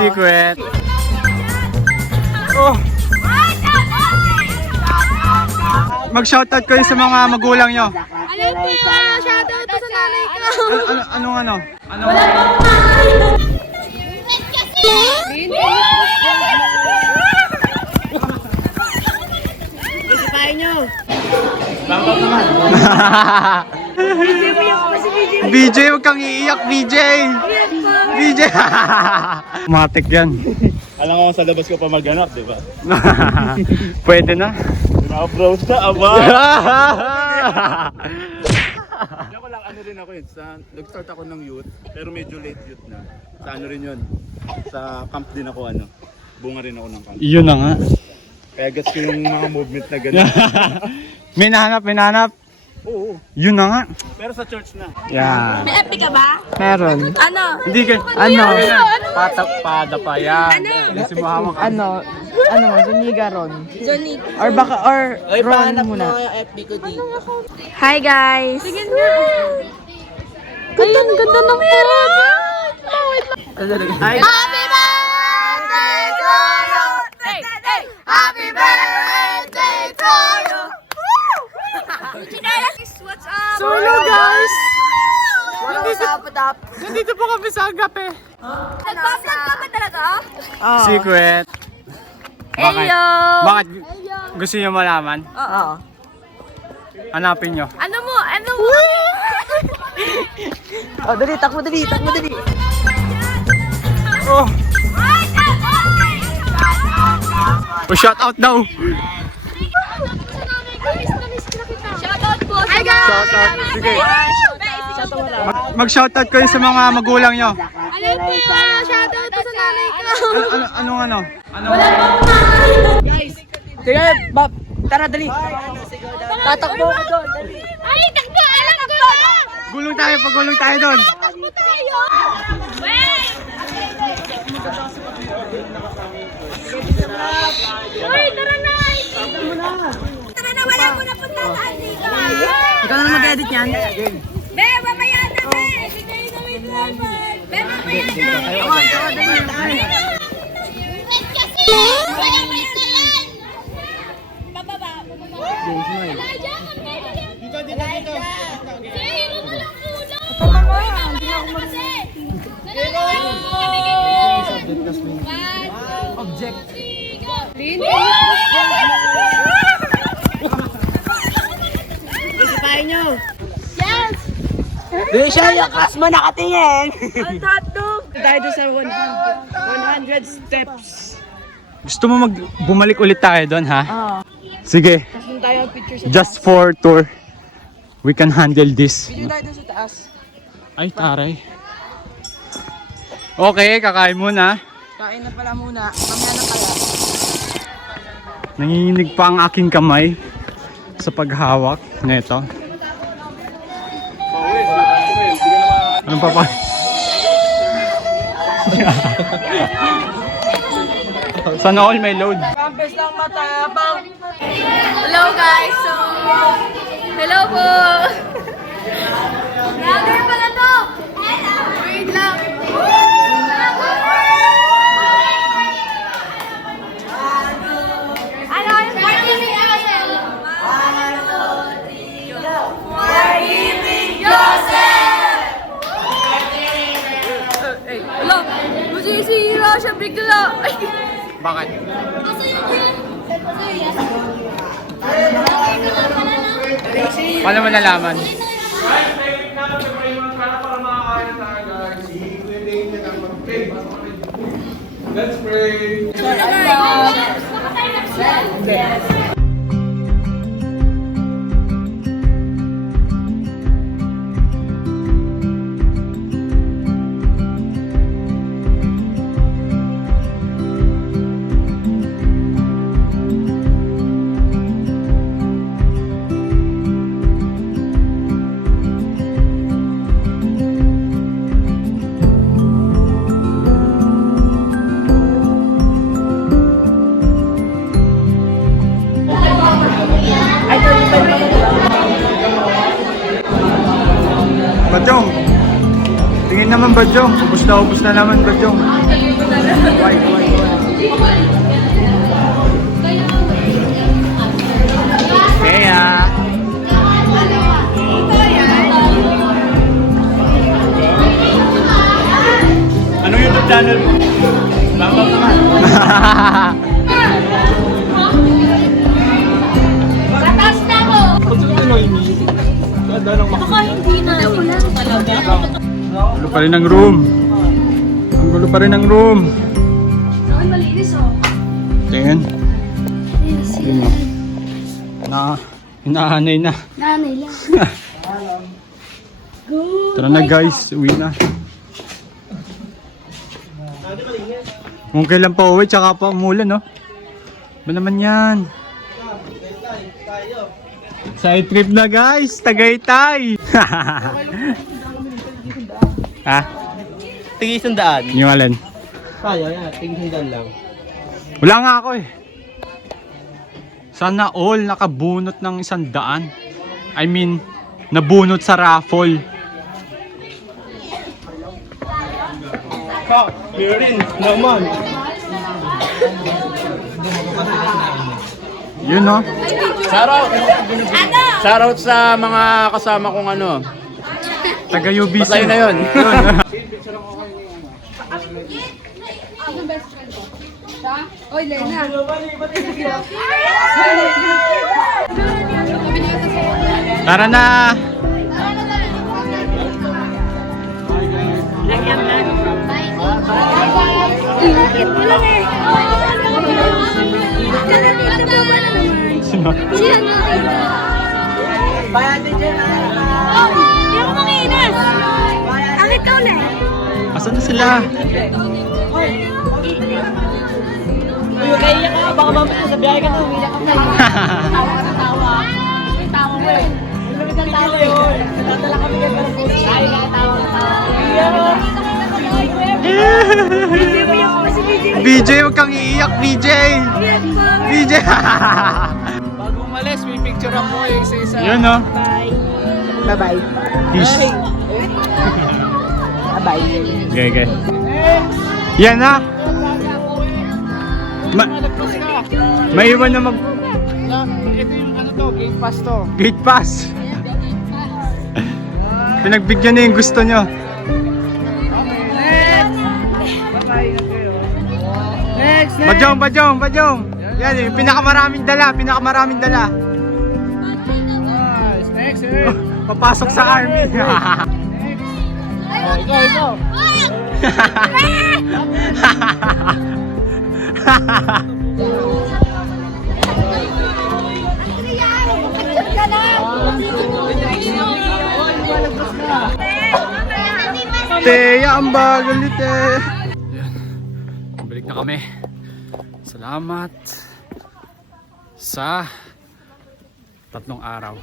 Secret. Oh. Mag-shoutout kayo sa mga magulang nyo. Alam ko yung shoutout sa nanay ko. Anong ano? Wala pang kumain. Isipay nyo. Bangkok naman. BJ, huwag kang iiyak, BJ. BJ. Matik yan. Alam ko sa labas ko pa maghanap, di ba? Pwede na. Na-approach na, aba! Diyan ko lang, ano rin ako yun, nag-start ako ng youth, pero medyo late youth na. Sa ano rin yun, sa camp din ako, bunga rin ako ng camp. Yun na nga. Kaya gets ko yung mga movement na gano'n. May nahanap. Oo, Yun na nga. pero sa church na. Yan. May epic ka ba? Meron. Ano? Hindi ka. Ano? Pada pa yan. Si Muhammad. Ano mo, Zuniga Ron. Johnny. Or baka, or Ron muna. Hi guys. Sige nga. Ganda ng pera. Ay. Happy birthday to you. Hey, hey. Happy birthday to you. What's up? So hello guys. Patap. Nandito po kami sa Agape. Nagpa-vlog ka ba talaga? Secret. Bakit? Eyo. Bakit? Gusto niyo malaman? Oo. Hanapin niyo. Ano mo? Oh, dali, takbo dali. Oh. Oh, shout out daw. Shoutout po. Hi guys. Shoutout. Sige. Mag-shoutout kayo sa mga magulang nyo. Alam ko yung shoutout sa nanay ko. Ano? Wala pang kumain. Sige, Bob. Tara, dali. Tatakbo ko doon, dali. Ay, takbo! Alam ko na! Gulong tayo doon. Takbo tayo! Wait! Uy, tara na! Tara na, wala mo na punta sa dito. Ikaw na mag-edit yan. Be, mamaya na, be! Be, mamaya na! Bababa. Dito. Hero mo lang muna. Hindi ako mag-set. Object. Isipay nyo. Yes! Doon siya yung kasma nakatingin. Ang hotdog! Tayo doon sa 100 steps. Gusto mo bumalik ulit tayo doon, ha? Oo. Sige. Tapos doon tayo picture sa Just for tour. We can handle this. Picture tayo doon sa taas. Ay, taray. Okay, kakain muna. Kain na pala muna. Mamaya na kaya. Nanginginig pa ang aking kamay sa paghawak nito. Anong pa? Sana all may load. Campus lang matapang. Hello guys! Hello po! Vlogger pala to! Wait lang! Ano yung Hello! Masisira siya bigla! Bakit? Paano mo nalaman? Let's pray! Badyong. Ubus na naman, Badyong. Kaya. Anong YouTube channel mo? Bangkok naman. Tatas na ko! Baka hindi na. Wala talaga. Gulo pa rin ang room. Ang gulo pa rin ang room. Ay, malinis oh. Tingin. Tingin mo. Hinahanay na. Nanay lang. Tara na guys, uwi na. Kung kailan pa uwi, tsaka pa umulan, no? Ba naman yan? Side trip na guys, Tagaytay! Ha? Tig-100. Yung alin? Kaya yan, tig-100 lang. Wala nga ako eh. Sana all nakabunot ng 100. I mean, nabunot sa raffle. Ha, meron naman. Yun, no? Shoutout sa mga kasama kong ano. Taga-UBC. Patay na yun. Oy, Lena. Tara na! Ingit mo lang eh. Tara dito po ba na naman? Sino? Siya na dito. Oh, hindi ako makinas. Angit ka ulit. Asan na sila? Kaya ka, baka mamaya sa biyahe ka na, umiyak ka na. Tawa ka na tawa. May tawa mo eh. Ang lamig ng tawa yun. Natala kami kayo ng puso. Ay, nakatawa na tawa. BJ, huwag kang iiyak, BJ! BJ! Bago umalis, may picture ako eh, isa-isa. Yun, no? Bye-bye. Peace. Bye-bye. Okay, okay. Yan na! May iwan na mag... Ito yung ano to, gate pass to. Gate pass! Pinagbigyan na yung gusto nyo. Next, Badyong! Yan, yung pinakamaraming dala. Next, eh. Papasok sa army. Ikaw. Teya, ang bagal ni Te. Balik na kami. Salamat sa 3 araw.